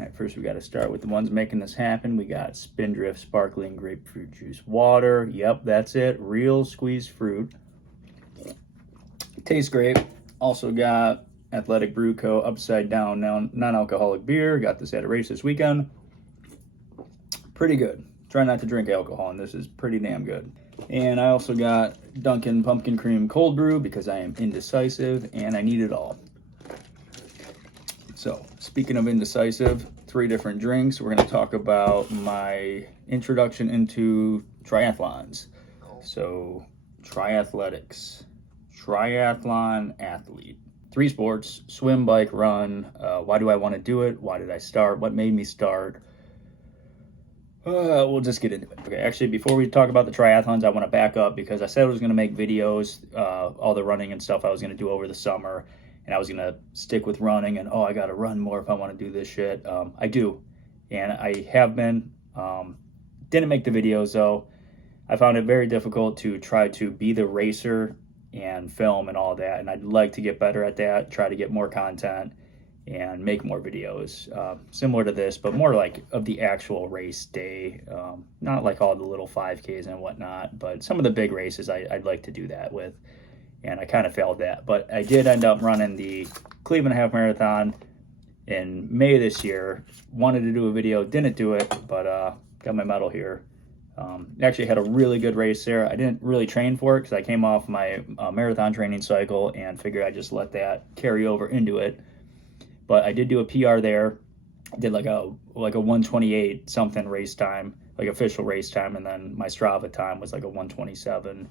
All right, first we got to start with the ones making this happen. We got Spindrift Sparkling Grapefruit Juice Water. Yep, that's it. Real squeezed fruit. Tastes great. Also got Athletic Brew Co. Upside Down non-alcoholic beer. Got this at a race this weekend. Pretty good. Try not to drink alcohol, and this is pretty damn good. And I also got Dunkin' Pumpkin Cream Cold Brew because I am indecisive and I need it all. So, speaking of indecisive, 3 different drinks. We're going to talk about my introduction into triathlons. So, triathletics, triathlon athlete. 3 sports: swim, bike, run. Why do I want to do it? Why did I start? What made me start? We'll just get into it. Okay, actually, before we talk about the triathlons, I want to back up because I said I was going to make videos, all the running and stuff I was going to do over the summer. And I was going to stick with running and, I got to run more if I want to do this shit. I do. And I have been. Didn't make the videos, though. I found it very difficult to try to be the racer and film and all that. And I'd like to get better at that, try to get more content and make more videos similar to this, but more like of the actual race day. Not like all the little 5Ks and whatnot, but some of the big races I'd like to do that with. And I kind of failed that, but I did end up running the Cleveland Half Marathon in May this year. Wanted to do a video, didn't do it, but got my medal here. Actually had a really good race there. I didn't really train for it because I came off my marathon training cycle and figured I'd just let that carry over into it. But I did do a PR there. Did like a 128 something race time, like official race time, and then my Strava time was like a 127.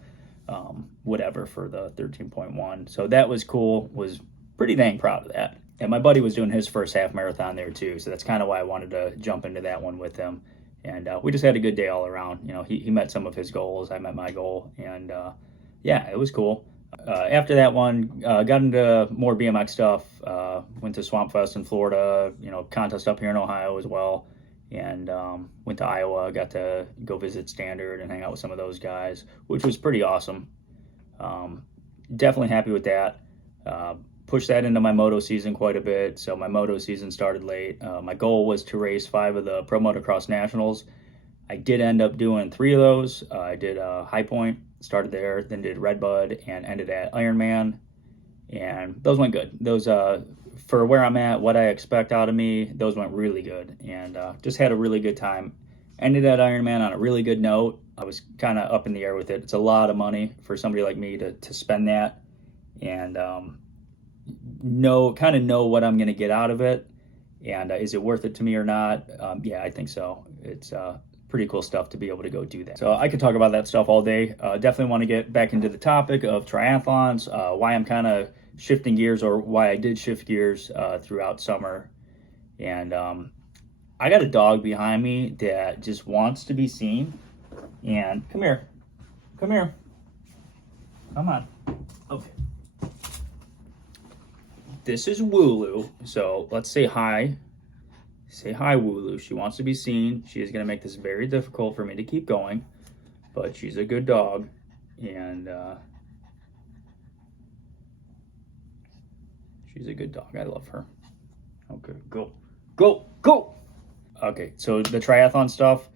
Whatever for the 13.1. So that was cool. Was pretty dang proud of that. And my buddy was doing his first half marathon there too. So that's kind of why I wanted to jump into that one with him. And we just had a good day all around. You know, he met some of his goals. I met my goal. And yeah, it was cool. After that one, got into more BMX stuff. Went to Swamp Fest in Florida, contest up here in Ohio as well. And went to Iowa, got to go visit Standard and hang out with some of those guys, which was pretty awesome. Definitely happy with that. Pushed that into my moto season quite a bit, so my moto season started late. My goal was to race 5 of the Pro Motocross Nationals. I did end up doing 3 of those. I did High Point, started there, then did Redbud, and ended at Ironman. And those went good. Those for where I'm at, what I expect out of me, those went really good, and just had a really good time. Ended at Ironman on a really good note. I was kind of up in the air with it. It's a lot of money for somebody like me to spend that, and know what I'm going to get out of it, and is it worth it to me or not? Yeah, I think so. It's pretty cool stuff to be able to go do that. So I could talk about that stuff all day. Definitely want to get back into the topic of triathlons, why I'm kind of shifting gears, or why I did shift gears throughout summer. And I got a dog behind me that just wants to be seen. And come here, come on. Okay. This is Wooloo, so let's say hi. Say hi, Wooloo. She wants to be seen. She is going to make this very difficult for me to keep going, but she's a good dog, and she's a good dog. I love her. Okay, go. Okay, so the triathlon stuff.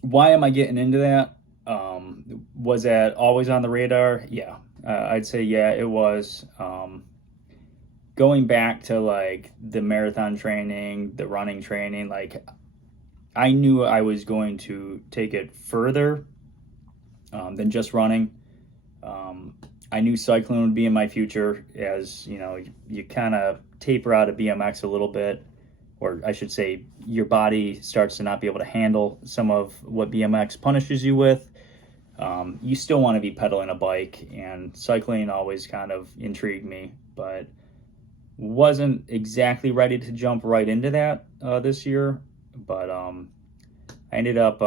Why am I getting into that? Was that always on the radar? Yeah, I'd say yeah, it was. Going back to like the marathon training, the running training, like I knew I was going to take it further than just running. I knew cycling would be in my future, as you kind of taper out of BMX a little bit, or I should say your body starts to not be able to handle some of what BMX punishes you with. You still want to be pedaling a bike, and cycling always kind of intrigued me, but wasn't exactly ready to jump right into that this year. But I ended up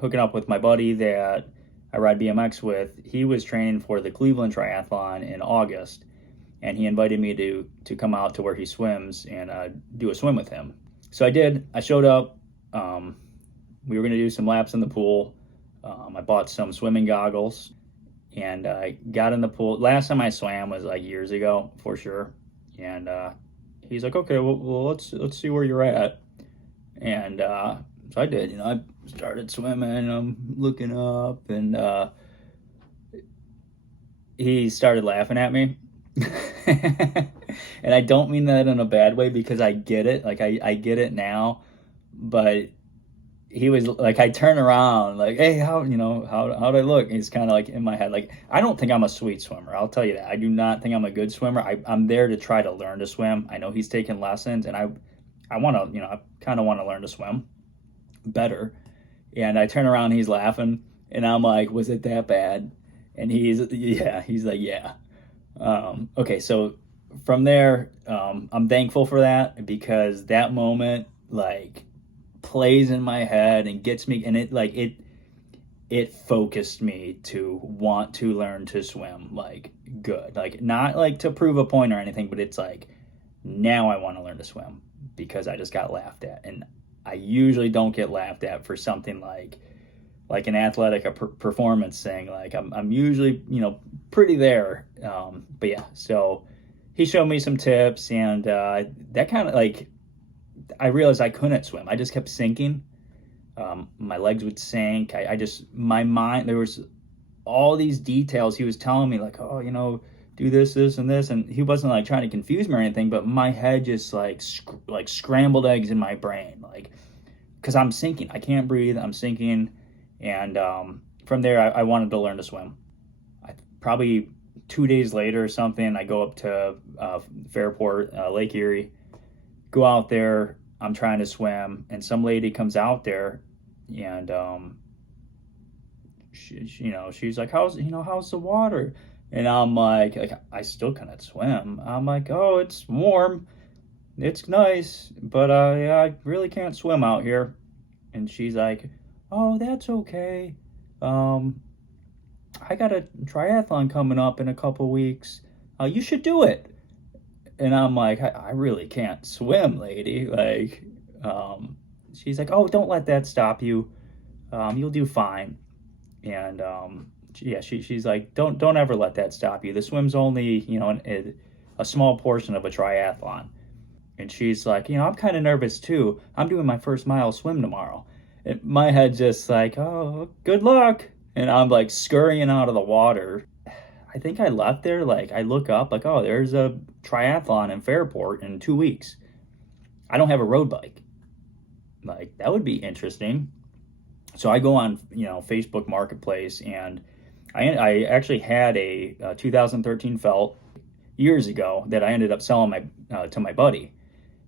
hooking up with my buddy that I ride BMX with. He was training for the Cleveland Triathlon in August, and he invited me to come out to where he swims and do a swim with him. So I did. I showed up. We were going to do some laps in the pool. I bought some swimming goggles, and I got in the pool. Last time I swam was like years ago, for sure. And he's like, okay, well let's see where you're at. And so I did, I started swimming, I'm looking up, and he started laughing at me. And I don't mean that in a bad way, because I get it. Like I get it now, but he was like, I turn around like, hey, how'd I look? And he's kind of like in my head, like, I don't think I'm a sweet swimmer. I'll tell you that. I do not think I'm a good swimmer. I'm there to try to learn to swim. I know he's taking lessons, and I want to, I kind of want to learn to swim better. And I turn around, he's laughing, and I'm like, was it that bad? And he's like, yeah. Okay, so from there, I'm thankful for that, because that moment like plays in my head and gets me, and it focused me to want to learn to swim like good, like not like to prove a point or anything, but it's like, now I want to learn to swim because I just got laughed at. And I usually don't get laughed at for something like an athletic performance thing. Like I'm usually, pretty there. But yeah, so he showed me some tips, and that kind of like, I realized I couldn't swim. I just kept sinking. My legs would sink. My mind, there was all these details he was telling me, like, oh, do this, and this. And he wasn't like trying to confuse me or anything, but my head just like scrambled eggs in my brain. Like, cause I'm sinking. I can't breathe. I'm sinking. And from there, I wanted to learn to swim. Probably 2 days later or something, I go up to Fairport, Lake Erie, go out there. I'm trying to swim, and some lady comes out there, and she's like, how's the water? And I'm like I still couldn't swim. I'm like, oh, it's warm, it's nice, but yeah, I really can't swim out here. And she's like, oh, that's okay. I got a triathlon coming up in a couple weeks. You should do it. And I'm like, I really can't swim, lady. Like, she's like, oh, don't let that stop you. You'll do fine. And yeah, she's like, don't ever let that stop you. The swim's only, a small portion of a triathlon. And she's like, I'm kind of nervous too. I'm doing my first mile swim tomorrow. And my head just like, oh, good luck. And I'm like scurrying out of the water. I think I left there, like I look up, like, oh, there's a triathlon in Fairport in 2 weeks. I don't have a road bike. Like, that would be interesting. So I go on, Facebook Marketplace, and I actually had a 2013 felt years ago that I ended up selling to my buddy.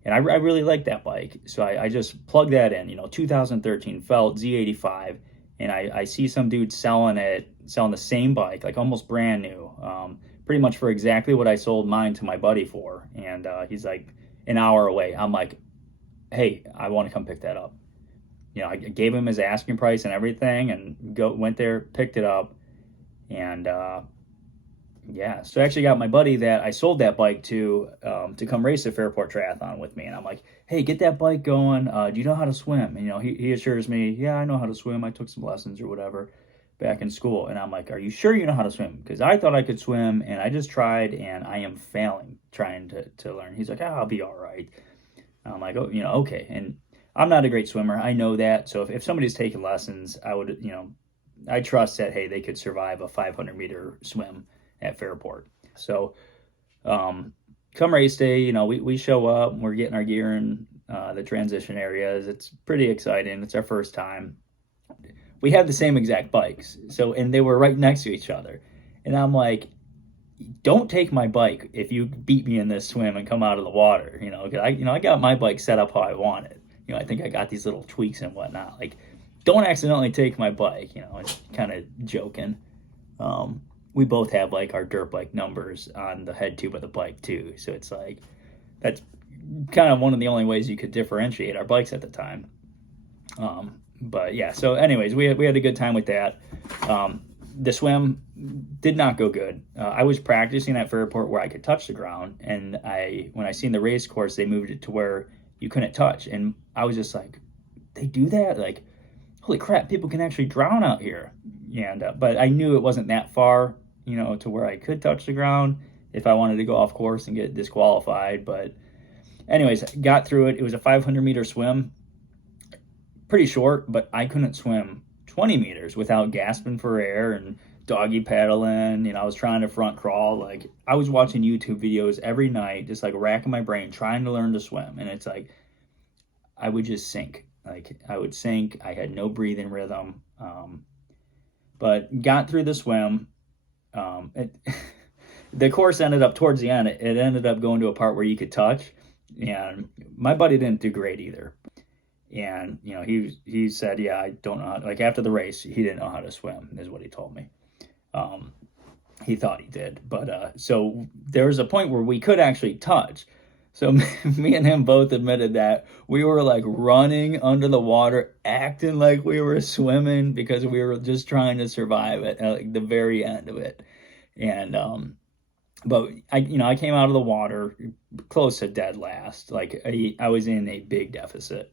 And I really like that bike. So I just plugged that in, 2013 felt Z85. And I see some dude selling the same bike, like almost brand new, pretty much for exactly what I sold mine to my buddy for. And he's like an hour away. I'm like, hey, I want to come pick that up. I gave him his asking price and everything, and went there, picked it up. And yeah, so I actually got my buddy that I sold that bike to come race the Fairport Triathlon with me. And I'm like, hey, get that bike going. Do you know how to swim? And, he assures me, yeah, I know how to swim. I took some lessons or whatever back in school. And I'm like, are you sure you know how to swim? Because I thought I could swim, and I just tried, and I am failing trying to learn. He's like, I'll be all right. And I'm like, oh, okay. And I'm not a great swimmer. I know that. So if somebody's taking lessons, I would, I trust that, hey, they could survive a 500-meter swim at Fairport. So come race day, we show up, we're getting our gear in the transition areas. It's pretty exciting. It's our first time. We have the same exact bikes, and they were right next to each other. And I'm like, don't take my bike if you beat me in this swim and come out of the water, because I got my bike set up how I want it. I think I got these little tweaks and whatnot. Like, don't accidentally take my bike, it's kind of joking. We both have like our dirt bike numbers on the head tube of the bike too. So it's like, that's kind of one of the only ways you could differentiate our bikes at the time. But yeah, so anyways, we had a good time with that. The swim did not go good. I was practicing at Fairport where I could touch the ground. And when I seen the race course, they moved it to where you couldn't touch. And I was just like, they do that? Like, holy crap, people can actually drown out here. And but I knew it wasn't that far, to where I could touch the ground if I wanted to go off course and get disqualified. But anyways, got through it. It was a 500-meter swim, pretty short, but I couldn't swim 20 meters without gasping for air and doggy paddling. You know, I was trying to front crawl. Like, I was watching YouTube videos every night, just like racking my brain, trying to learn to swim. And it's like, I would just sink. Like, I would sink. I had no breathing rhythm. But got through the swim. The course ended up towards the end. It ended up going to a part where you could touch. And my buddy didn't do great either. And, you know, he said, yeah, I don't know how, like after the race, he didn't know how to swim, is what he told me. He thought he did. But so there was a point where we could actually touch. So me and him both admitted that we were like running under the water, acting like we were swimming because we were just trying to survive at like the very end of it. And, but I came out of the water close to dead last. Like I was in a big deficit.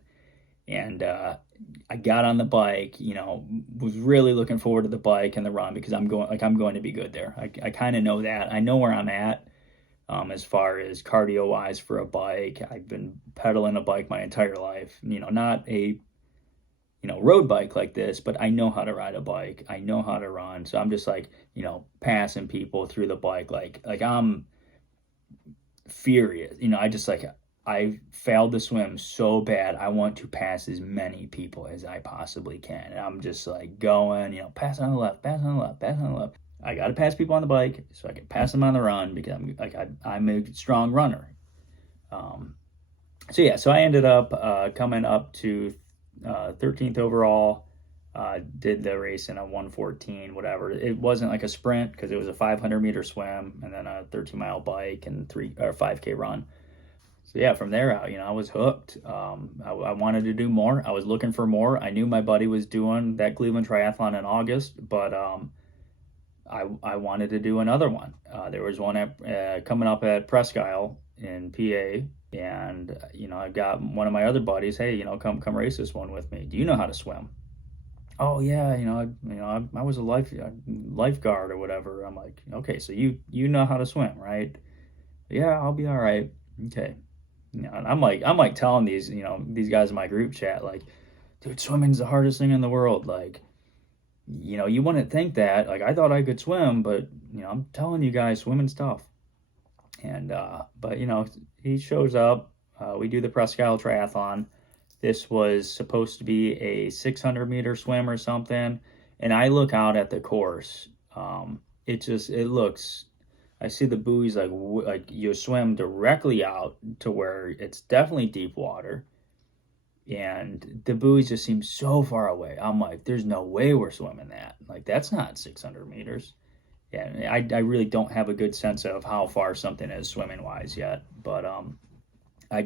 And I got on the bike, you know, was really looking forward to the bike and the run because I'm going to be good there. I kind of know that. I know where I'm at as far as cardio wise for a bike. I've been pedaling a bike my entire life, you know, not a, you know, road bike like this, but I know how to ride a bike. I know how to run. So I'm just like, you know, passing people through the bike. Like I'm furious, you know, I failed to swim so bad. I want to pass as many people as I possibly can. And I'm just like going, you know, pass on the left, pass on the left, pass on the left. I got to pass people on the bike so I can pass them on the run because I'm a strong runner. So I ended up coming up to 13th overall. Did the race in a 1:14, whatever. It wasn't like a sprint because it was a 500-meter swim and then a 13-mile bike and 5K run. So yeah, from there out, you know, I was hooked. I wanted to do more. I was looking for more. I knew my buddy was doing that Cleveland Triathlon in August, but I wanted to do another one. There was one coming up at Presque in PA, and you know, I got one of my other buddies. Hey, you know, come race this one with me. Do you know how to swim? Oh yeah, I was a lifeguard or whatever. I'm like, okay, so you know how to swim, right? Yeah, I'll be all right. Okay. You know, and I'm like telling these, you know, these guys in my group chat, like, dude, swimming's the hardest thing in the world. Like, you know, you wouldn't think that. Like, I thought I could swim, but you know, I'm telling you guys, swimming's tough. And but you know, he shows up. We do the Presque Triathlon. This was supposed to be a 600-meter swim or something, and I look out at the course. It looks. I see the buoys like you swim directly out to where it's definitely deep water, and the buoys just seem so far away. I'm like, there's no way we're swimming that. Like, that's not 600 meters. Yeah, I really don't have a good sense of how far something is swimming wise yet, but I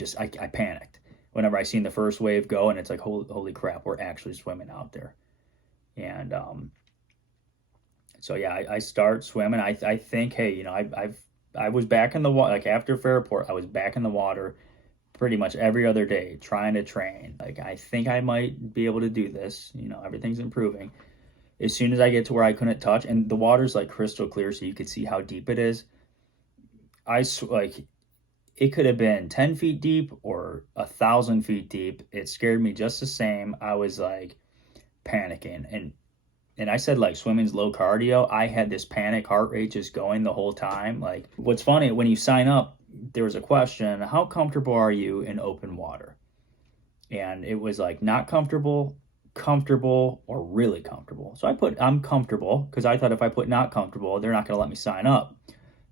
panicked whenever I seen the first wave go, and it's like, holy crap, we're actually swimming out there. And so yeah, I start swimming. I think, hey, you know, I was back in the water. Like after Fairport, I was back in the water pretty much every other day trying to train. Like, I think I might be able to do this. You know, everything's improving. As soon as I get to where I couldn't touch, and the water's like crystal clear, so you could see how deep it is. Like, it could have been 10 feet deep or 1,000 feet deep. It scared me just the same. I was like panicking, and I said, like, swimming's low cardio. I had this panic heart rate just going the whole time. Like, what's funny, when you sign up, there was a question, how comfortable are you in open water? And it was like not comfortable, or really comfortable. So I put I'm comfortable because I thought if I put not comfortable, they're not going to let me sign up.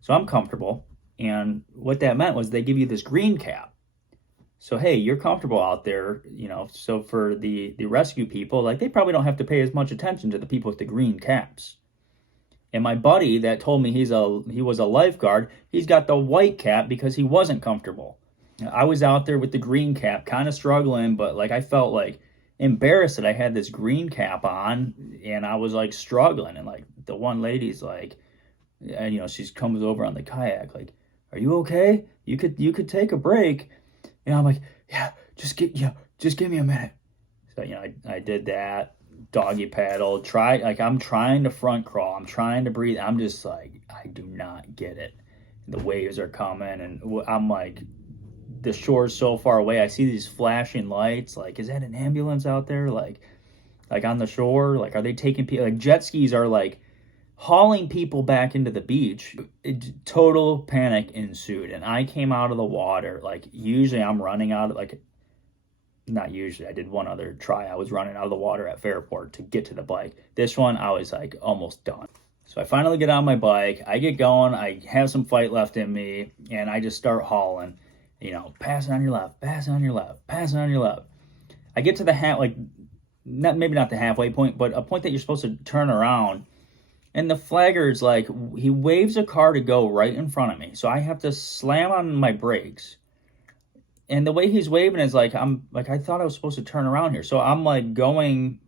So I'm comfortable. And what that meant was they give you this green cap. So, hey, you're comfortable out there, you know. So for the rescue people, like, they probably don't have to pay as much attention to the people with the green caps. And my buddy that told me he was a lifeguard, he's got the white cap because he wasn't comfortable. I was out there with the green cap, kind of struggling, but like I felt like embarrassed that I had this green cap on, and I was like struggling. And like the one lady's like, and you know, she comes over on the kayak, like, "Are you okay? You could take a break." And I'm like, "Yeah, just give me a minute." So, you know, I did that, doggy paddle, I'm trying to front crawl, I'm trying to breathe. I'm just like, I do not get it. The waves are coming, and I'm like, the shore is so far away. I see these flashing lights. Like, is that an ambulance out there? Like on the shore? Like, are they taking people? Like, jet skis are like hauling people back into the beach. Total panic ensued, and I came out of the water. Like, usually I'm running out of, like, not usually, I did one other try. I was running out of the water at Fairport to get to the bike. This one, I was like almost done. So I finally get on my bike, I get going, I have some fight left in me, and I just start hauling, you know, pass it on your left, pass it on your left, pass it on your left. I get to the maybe not the halfway point, but a point that you're supposed to turn around, and the flagger's like, he waves a car to go right in front of me. So I have to slam on my brakes. And the way he's waving is like, I thought I was supposed to turn around here. So I'm like going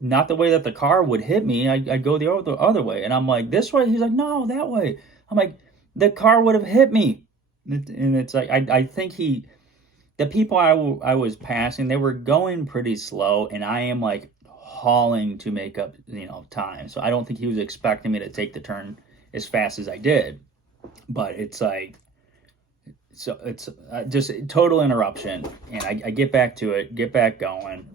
not the way that the car would hit me. I go the other way. And I'm like, this way? He's like, no, that way. I'm like, the car would have hit me. And it's like, I think the people I was passing, they were going pretty slow. And I am like hauling to make up, you know, time. So I don't think he was expecting me to take the turn as fast as I did. But it's like, so it's just a total interruption. And I get back to it, get back going.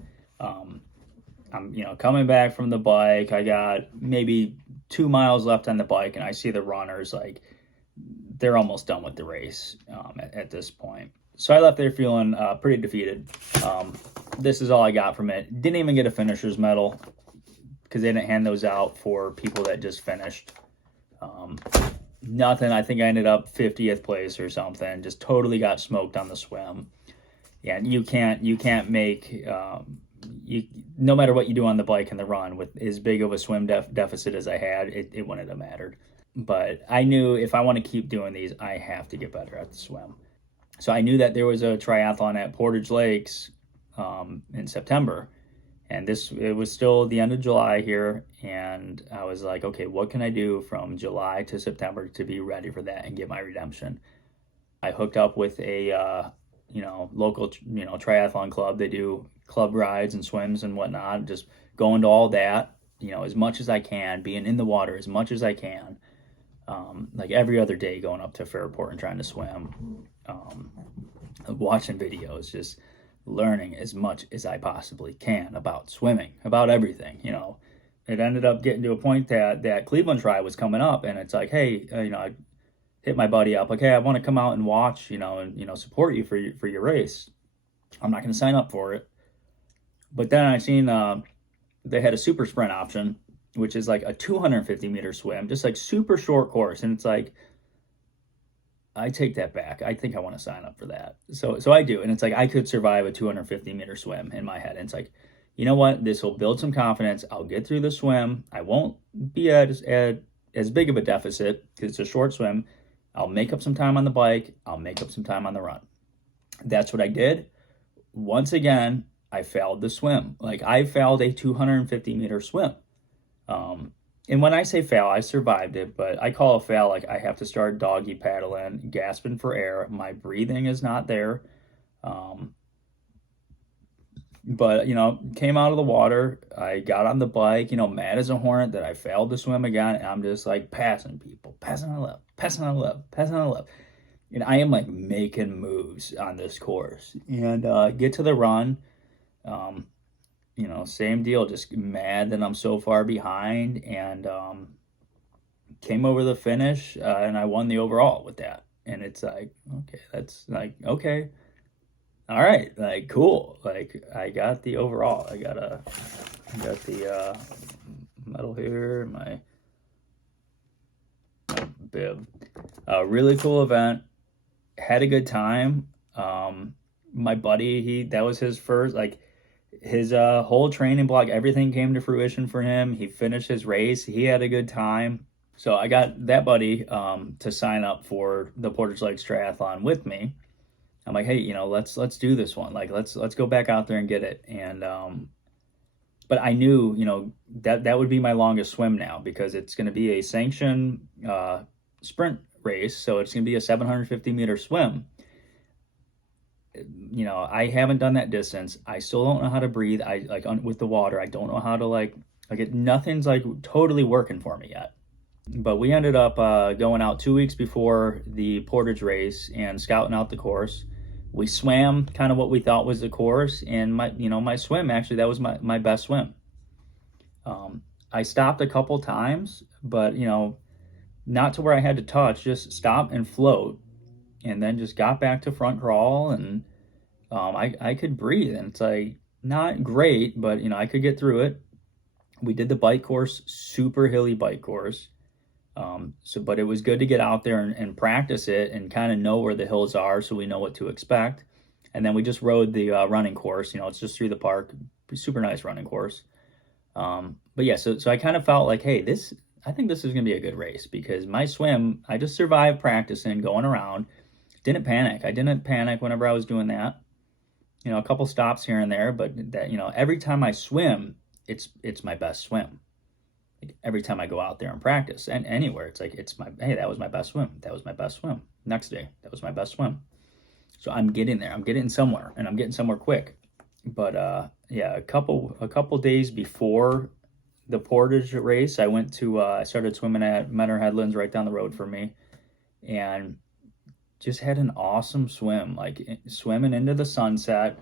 I'm, you know, coming back from the bike. I got maybe 2 miles left on the bike, and I see the runners, like, they're almost done with the race at this point. So I left there feeling pretty defeated. This is all I got from it. Didn't even get a finisher's medal because they didn't hand those out for people that just finished. Nothing. I think I ended up 50th place or something. Just totally got smoked on the swim. Yeah, you can't make... no matter what you do on the bike and the run, with as big of a swim deficit as I had, it wouldn't have mattered. But I knew if I want to keep doing these, I have to get better at the swim. So I knew that there was a triathlon at Portage Lakes in September, and it was still the end of July here, and I was like, okay, what can I do from July to September to be ready for that and get my redemption? I hooked up with a local triathlon club. They do club rides and swims and whatnot, just going to all that, you know, as much as I can, being in the water as much as I can, like every other day, going up to Fairport and trying to swim, watching videos, just learning as much as I possibly can about swimming, about everything. You know, it ended up getting to a point that Cleveland Tri was coming up, and it's like, hey, I hit my buddy up, like, hey, I want to come out and watch, and support you for your race. I'm not going to sign up for it. But then I seen they had a super sprint option, which is like a 250-meter swim, just like super short course. And it's like, I take that back. I think I want to sign up for that. So I do. And it's like, I could survive a 250-meter swim in my head. And it's like, you know what? This will build some confidence. I'll get through the swim. I won't be at as big of a deficit because it's a short swim. I'll make up some time on the bike. I'll make up some time on the run. That's what I did. Once again, I failed the swim. Like, I failed a 250-meter swim. And when I say fail, I survived it, but I call a fail like I have to start doggy paddling, gasping for air. My breathing is not there. But, came out of the water. I got on the bike, mad as a hornet that I failed to swim again. And I'm just like passing people, passing on the left, passing on the left, passing on the left. And I am like making moves on this course. And get to the run. Same deal, just mad that I'm so far behind, and came over the finish, and I won the overall with that. And it's like, okay, that's like, okay, all right, like, cool. Like, I got the overall. I got the medal here, my bib. Really cool event. Had a good time. My buddy, that was his first, like, his whole training block, everything came to fruition for him. He finished his race. He had a good time. So I got that buddy to sign up for the Portage Lakes Triathlon with me. I'm like, hey, let's do this one. Like, let's go back out there and get it. And but I knew, that would be my longest swim now, because it's going to be a sanctioned sprint race. So it's going to be a 750-meter swim. I haven't done that distance. I still don't know how to breathe. With the water, I don't know how to nothing's like totally working for me yet. But we ended up going out 2 weeks before the Portage race and scouting out the course. We swam kind of what we thought was the course, and my swim, actually, that was my best swim. I stopped a couple times, but not to where I had to touch, just stop and float, and then just got back to front crawl, and I could breathe, and it's like not great, but I could get through it. We did the bike course, super hilly bike course. But it was good to get out there and practice it and kind of know where the hills are so we know what to expect. And then we just rode the running course. It's just through the park, super nice running course. But yeah, so I kind of felt like, hey, I think this is gonna be a good race, because my swim, I just survived practicing, going around, didn't panic. I didn't panic whenever I was doing that. A couple stops here and there, but that every time I swim, it's my best swim. Like every time I go out there and practice, and anywhere, it's like hey, that was my best swim. That was my best swim. Next day, that was my best swim. So I'm getting there. I'm getting somewhere, and I'm getting somewhere quick. But yeah, a couple days before the Portage race, I started swimming at Menor Headlands right down the road from me, and just had an awesome swim, like swimming into the sunset.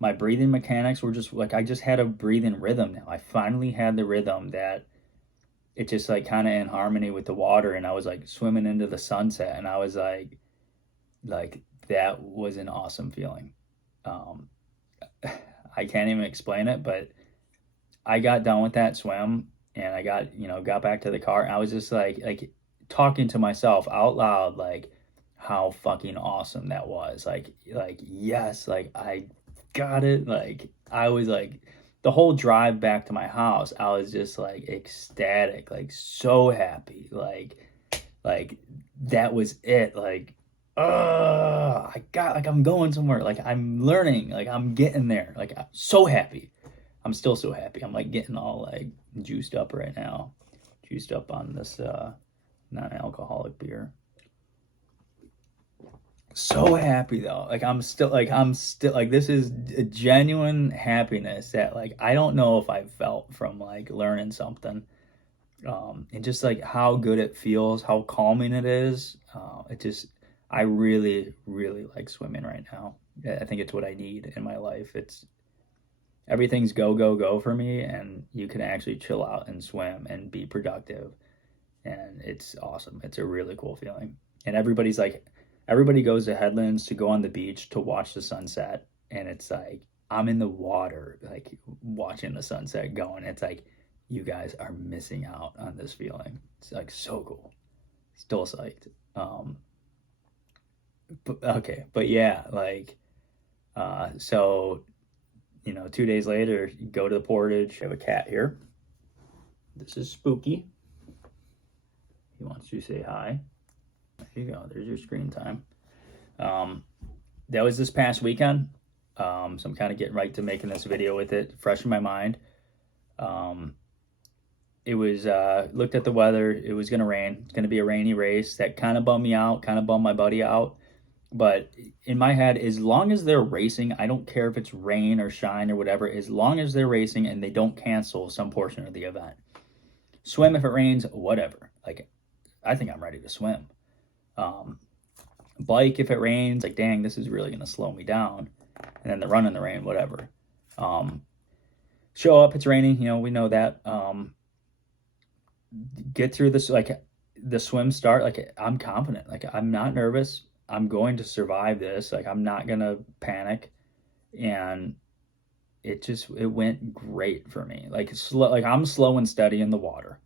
My breathing mechanics were just like, I just had a breathing rhythm now. I finally had the rhythm that it just like kind of in harmony with the water, and I was like swimming into the sunset, and I was like that was an awesome feeling. I can't even explain it, but I got done with that swim, and I got back to the car, and I was just like talking to myself out loud, like how fucking awesome that was. Like yes, like I got it. Like I was like, the whole drive back to my house, I was just like ecstatic, like so happy, like that was it. Like, I'm going somewhere, like I'm learning, like I'm getting there, like I'm so happy. I'm still so happy. I'm like getting all like juiced up right now, juiced up on this non-alcoholic beer. So happy though. Like I'm still like this is a genuine happiness that like I don't know if I've felt from like learning something. And just like how good it feels, how calming it is. I really, really like swimming right now. I think it's what I need in my life. Everything's go, go, go for me, and you can actually chill out and swim and be productive. And it's awesome. It's a really cool feeling. And everybody goes to Headlands to go on the beach to watch the sunset. And it's like, I'm in the water, like watching the sunset going. It's like, you guys are missing out on this feeling. It's like so cool. Still psyched. But yeah, like, so, 2 days later, you go to the Portage. I have a cat here. This is Spooky. He wants to say hi. There you go. There's your screen time. That was this past weekend. So I'm kind of getting right to making this video with it, fresh in my mind. It was, looked at the weather. It was going to rain. It's going to be a rainy race. That kind of bummed me out, kind of bummed my buddy out. But in my head, as long as they're racing, I don't care if it's rain or shine or whatever, as long as they're racing and they don't cancel some portion of the event. Swim if it rains, whatever. Like, I think I'm ready to swim. Bike if it rains, like, dang, this is really going to slow me down. And then the run in the rain, whatever. Show up, it's raining, we know that. Get through this, like, the swim start, like, I'm confident. Like, I'm not nervous. I'm going to survive this. Like, I'm not going to panic. And it went great for me. Like, I'm slow and steady in the water,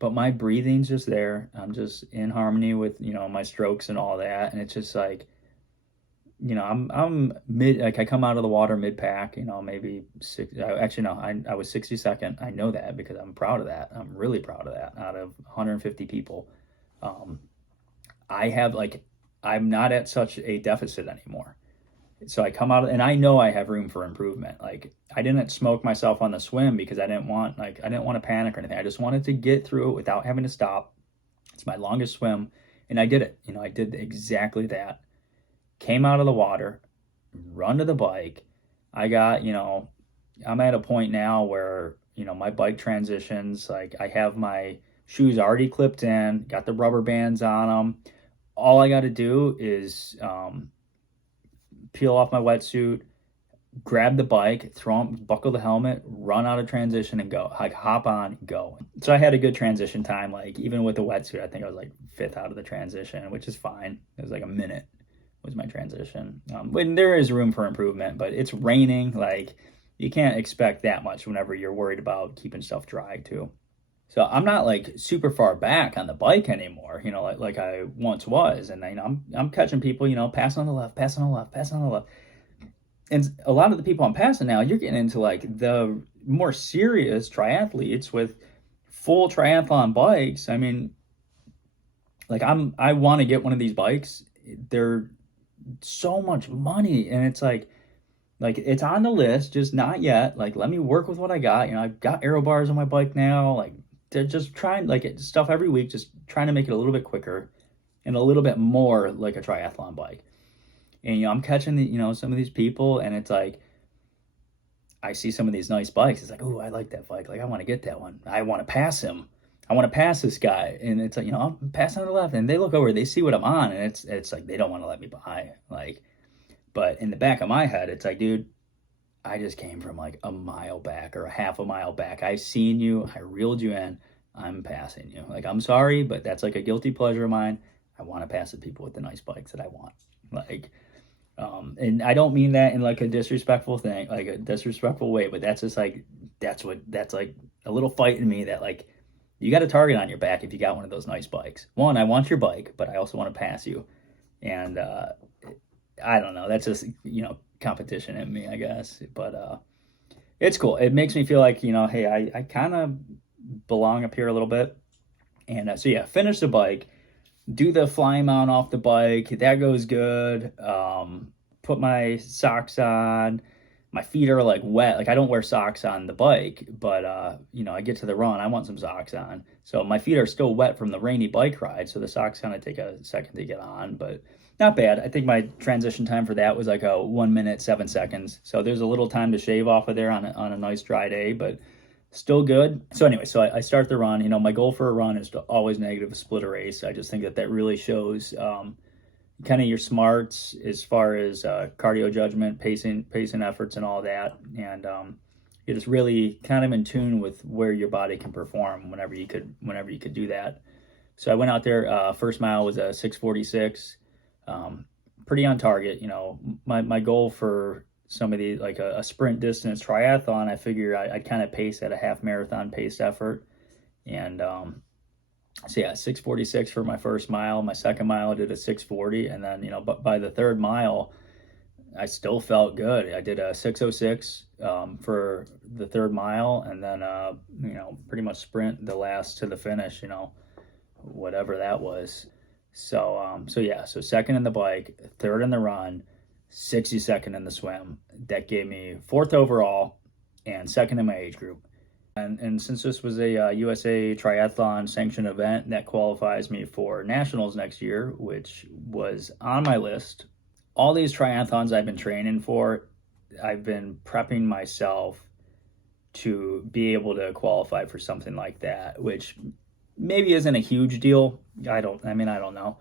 but my breathing's just there. I'm just in harmony with, my strokes and all that. And it's just like, I'm mid, like I come out of the water mid pack, maybe six, actually, no, I was 62nd. I know that because I'm proud of that. I'm really proud of that out of 150 people. I'm not at such a deficit anymore. So I come out and I know I have room for improvement. Like, I didn't smoke myself on the swim because I didn't want to panic or anything. I just wanted to get through it without having to stop. It's my longest swim, and I did it. I did exactly that. Came out of the water, run to the bike. I got, I'm at a point now where, my bike transitions, like I have my shoes already clipped in, got the rubber bands on them. All I got to do is peel off my wetsuit, grab the bike, buckle the helmet, run out of transition and go. Like hop on, go. So I had a good transition time. Like even with the wetsuit, I think I was like 5th out of the transition, which is fine. It was like a minute was my transition. When there is room for improvement, but it's raining. Like you can't expect that much whenever you're worried about keeping stuff dry too. So I'm not like super far back on the bike anymore, like I once was. And I'm catching people, passing on the left, passing on the left, passing on the left. And a lot of the people I'm passing now, you're getting into like the more serious triathletes with full triathlon bikes. I mean, like I want to get one of these bikes. They're so much money, and it's like it's on the list, just not yet. Like let me work with what I got. I've got aero bars on my bike now. Like they're just trying stuff every week, just trying to make it a little bit quicker and a little bit more like a triathlon bike. And I'm catching some of these people, and it's like I see some of these nice bikes. It's like, oh, I like that bike. Like I want to get that one. I want to pass him. I want to pass this guy. And it's like, I'm passing on the left, and they look over, they see what I'm on, and it's like they don't want to let me by. Like, but in the back of my head, it's like, dude, I just came from like a mile back or a half a mile back. I've seen you. I reeled you in. I'm passing you. Like, I'm sorry, but that's like a guilty pleasure of mine. I want to pass the people with the nice bikes that I want. Like, and I don't mean that in like a disrespectful thing, like a disrespectful way, but that's just like, that's like a little fight in me that like, you got a target on your back if you got one of those nice bikes. One, I want your bike, but I also want to pass you. And I don't know, that's just, competition in me, I guess. But it's cool. It makes me feel like, hey, I kind of belong up here a little bit. And so yeah, finish the bike. Do the fly mount off the bike. That goes good. Put my socks on. My feet are like wet. Like I don't wear socks on the bike, but I get to the run, I want some socks on. So my feet are still wet from the rainy bike ride. So the socks kind of take a second to get on, but not bad. I think my transition time for that was like a 1 minute, 7 seconds. So there's a little time to shave off of there on a nice dry day, but still good. So anyway, so I start the run. My goal for a run is to always negative split a race. I just think that really shows kind of your smarts as far as cardio judgment, pacing efforts, and all that. And you're just really kind of in tune with where your body can perform whenever you could do that. So I went out there. First mile was a 6:46, pretty on target. My goal for some of these, like a sprint distance triathlon, I figure I'd kind of pace at a half marathon paced effort. And so yeah, 6:46 for my first mile. My second mile I did a 6:40, and then but by the third mile I still felt good. I did a 6:06 for the third mile, and then pretty much sprint the last to the finish, whatever that was. So yeah, so second in the bike, third in the run, 62nd in the swim. That gave me 4th overall and 2nd in my age group. And since this was a USA Triathlon sanctioned event, that qualifies me for nationals next year, which was on my list. All these triathlons I've been training for, I've been prepping myself to be able to qualify for something like that, which maybe isn't a huge deal. I don't know.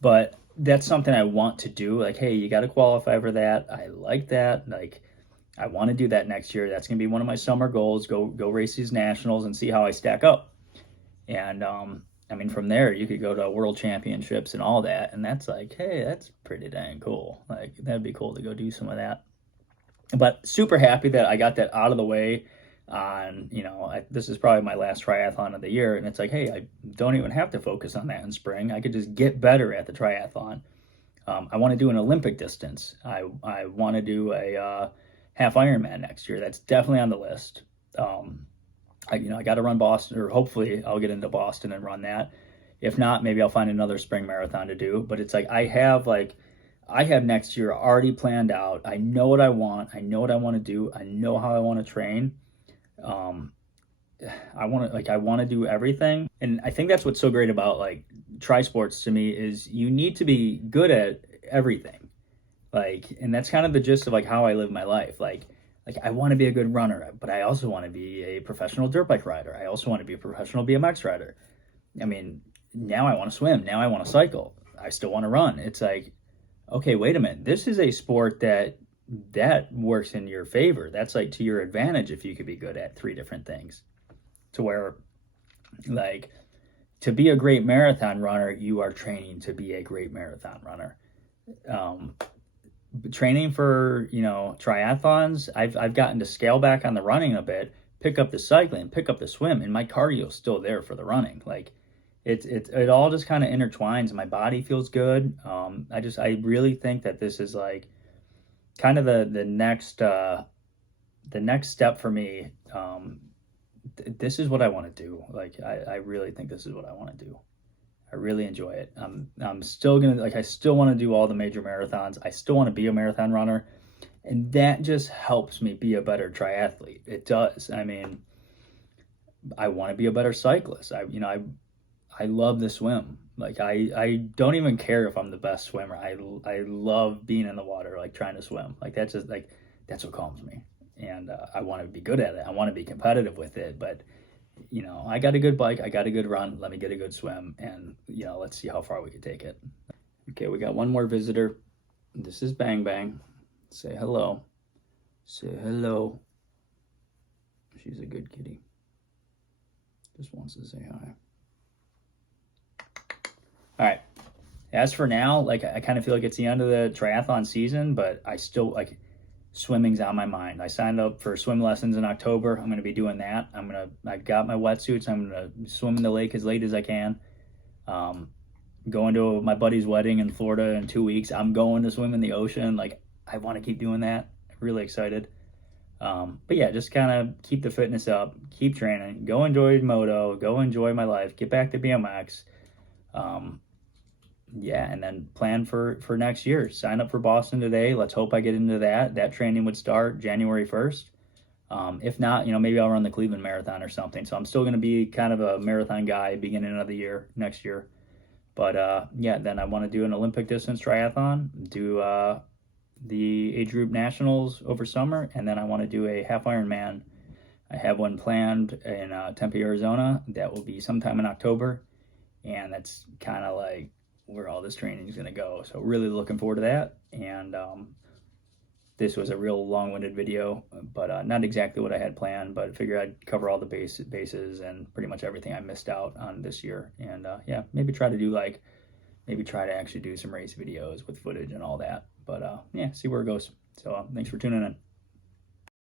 But that's something I want to do. Like, hey, you got to qualify for that. I like that. Like, I want to do that next year. That's going to be one of my summer goals. Go race these nationals and see how I stack up. And from there you could go to world championships and all that. And that's like, hey, that's pretty dang cool. Like, that'd be cool to go do some of that. But super happy that I got that out of the way. This is probably my last triathlon of the year, and it's like, hey, I don't even have to focus on that in spring. I could just get better at the triathlon. I want to do an Olympic distance. I want to do a half Ironman next year. That's definitely on the list. I got to run Boston, or hopefully I'll get into Boston and run that. If not, maybe I'll find another spring marathon to do. But it's like I have next year already planned out. I know what I want. I know what I want to do. I know how I want to train. I want to do everything. And I think that's what's so great about like TriSports to me is you need to be good at everything. Like, and that's kind of the gist of like how I live my life. Like I want to be a good runner, but I also want to be a professional dirt bike rider. I also want to be a professional BMX rider. Now I want to swim. Now I want to cycle. I still want to run. It's like, okay, wait a minute, this is a sport that works in your favor. That's like to your advantage if you could be good at three different things. To where, like, to be a great marathon runner, you are training to be a great marathon runner. Um, Training for, triathlons, I've gotten to scale back on the running a bit, pick up the cycling, pick up the swim, and my cardio's still there for the running. Like, it all just kind of intertwines. My body feels good. I really think that this is like kind of the next step for me. This is what I want to do. Like, I really think this is what I want to do. I really enjoy it. I'm still gonna, like, I still want to do all the major marathons. I still want to be a marathon runner, and that just helps me be a better triathlete. It does. I mean, I want to be a better cyclist. I love the swim. Like, I don't even care if I'm the best swimmer. I love being in the water, like trying to swim. Like, that's just like, that's what calms me. And I want to be good at it. I want to be competitive with it. But I got a good bike. I got a good run. Let me get a good swim, and let's see how far we can take it. Okay, we got one more visitor. This is Bang Bang. Say hello. Say hello. She's a good kitty. Just wants to say hi. All right. As for now, like, I kind of feel like it's the end of the triathlon season, but I still, like, swimming's on my mind. I signed up for swim lessons in October. I'm going to be doing that. I've got my wetsuits. I'm going to swim in the lake as late as I can. Going to my buddy's wedding in Florida in 2 weeks. I'm going to swim in the ocean. Like, I want to keep doing that. I'm really excited. But yeah, just kind of keep the fitness up, keep training, go enjoy moto, go enjoy my life, get back to BMX. Yeah, and then plan for next year. Sign up for Boston today. Let's hope I get into that. That training would start January 1st. If not, maybe I'll run the Cleveland Marathon or something. So I'm still going to be kind of a marathon guy beginning of the year, next year. But yeah, then I want to do an Olympic distance triathlon, do the age group nationals over summer, and then I want to do a half Ironman. I have one planned in Tempe, Arizona. That will be sometime in October. And that's kind of like where all this training is going to go. So really looking forward to that. And this was a real long-winded video, but not exactly what I had planned, but I figured I'd cover all the bases and pretty much everything I missed out on this year. And yeah, maybe try to actually do some race videos with footage and all that. But yeah, see where it goes. So thanks for tuning in.